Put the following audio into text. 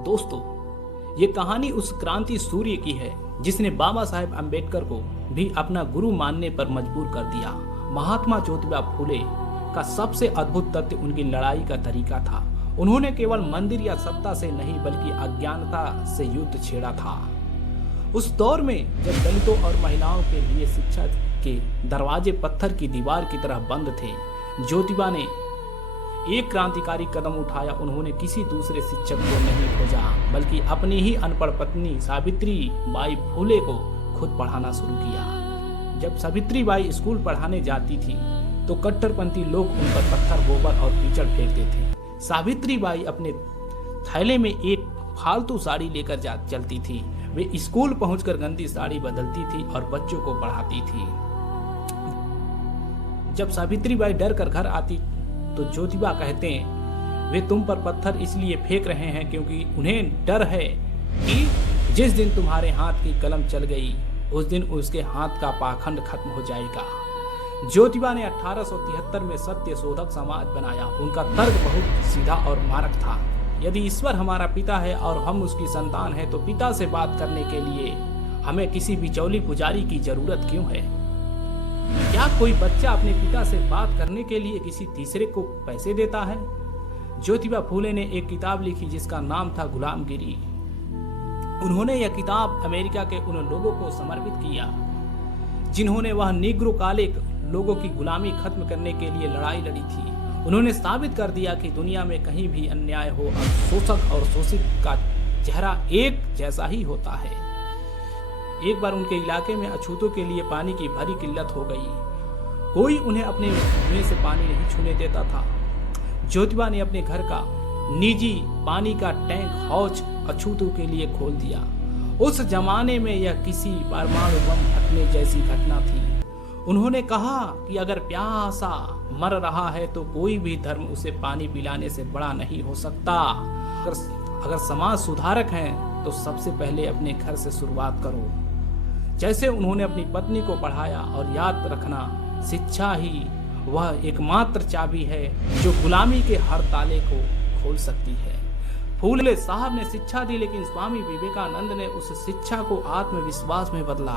दोस्तों, ये कहानी उस क्रांति सूर्य की है जिसने बाबा साहेब अम्बेडकर को भी अपना गुरु मानने पर मजबूर कर दिया। महात्मा ज्योतिबा फूले का सबसे अद्भुत तथ्य उनकी लड़ाई का तरीका था। उन्होंने केवल मंदिर या सत्ता से नहीं बल्कि अज्ञानता से युद्ध छेड़ा था। उस दौर में जब दलितों और महिलाओं के लिए शिक्षा के दरवाजे पत्थर की दीवार की तरह बंद थे, ज्योतिबा ने एक क्रांतिकारी कदम उठाया। उन्होंने किसी दूसरे शिक्षक को नहीं खोजा बल्कि अपनी ही अनपढ़ पत्नी सावित्री बाई फूले को खुद पढ़ाना शुरू किया। जब सावित्री बाई स्कूल पढ़ाने जाती थी तो कट्टरपंथी लोग उन पर पत्थर, गोबर और कीचड़ फेंकते थे। सावित्री बाई अपने थैले में एक फालतू साड़ी लेकर चलती थी। वे स्कूल पहुंचकर गंदी साड़ी बदलती थी और बच्चों को पढ़ाती थी। जब सावित्री बाई डर कर घर आती तो ज्योतिबा कहते हैं, वे तुम पर पत्थर इसलिए फेंक रहे हैं क्योंकि उन्हें डर है कि जिस दिन तुम्हारे हाथ की कलम चल गई उस दिन उसके हाथ का पाखंड खत्म हो जाएगा। ज्योतिबा ने 1873 में सत्य शोधक समाज बनाया। उनका तर्क बहुत सीधा और मारक था। यदि ईश्वर हमारा पिता है और हम उसकी संतान हैं तो पिता से बात करने के लिए हमें किसी बिचौली पुजारी की जरूरत क्यों है? क्या कोई बच्चा अपने पिता से बात करने के लिए किसी तीसरे को पैसे देता है? ज्योतिबा फूले ने एक किताब लिखी जिसका नाम था गुलामगिरी। उन्होंने यह किताब अमेरिका के उन लोगों को समर्पित किया जिन्होंने वह निग्रो काले लोगों की गुलामी खत्म करने के लिए लड़ाई लड़ी थी। उन्होंने साबित कर दिया कि दुनिया में कहीं भी अन्याय हो और शोषक और शोषित का चेहरा एक जैसा ही होता है। एक बार उनके इलाके में अछूतों के लिए पानी की भारी किल्लत हो गई। कोई उन्हें अपने कुएं से पानी नहीं छूने देता था। ज्योतिबा ने अपने घर का निजी पानी का टैंक हौज अछूतों के लिए खोल दिया। उस जमाने में यह किसी परमाणु बम फटने जैसी घटना थी। उन्होंने कहा कि अगर प्यासा मर रहा है तो कोई भी धर्म उसे पानी पिलाने से बड़ा नहीं हो सकता। अगर समाज सुधारक हैं तो सबसे पहले अपने घर से शुरुआत करो। जैसे उन्होंने अपनी पत्नी को पढ़ाया और याद रखना, शिक्षा ही वह एकमात्र चाबी है जो गुलामी के हर ताले को खोल सकती है। फूले साहब ने शिक्षा दी लेकिन स्वामी विवेकानंद ने उस शिक्षा को आत्मविश्वास में बदला।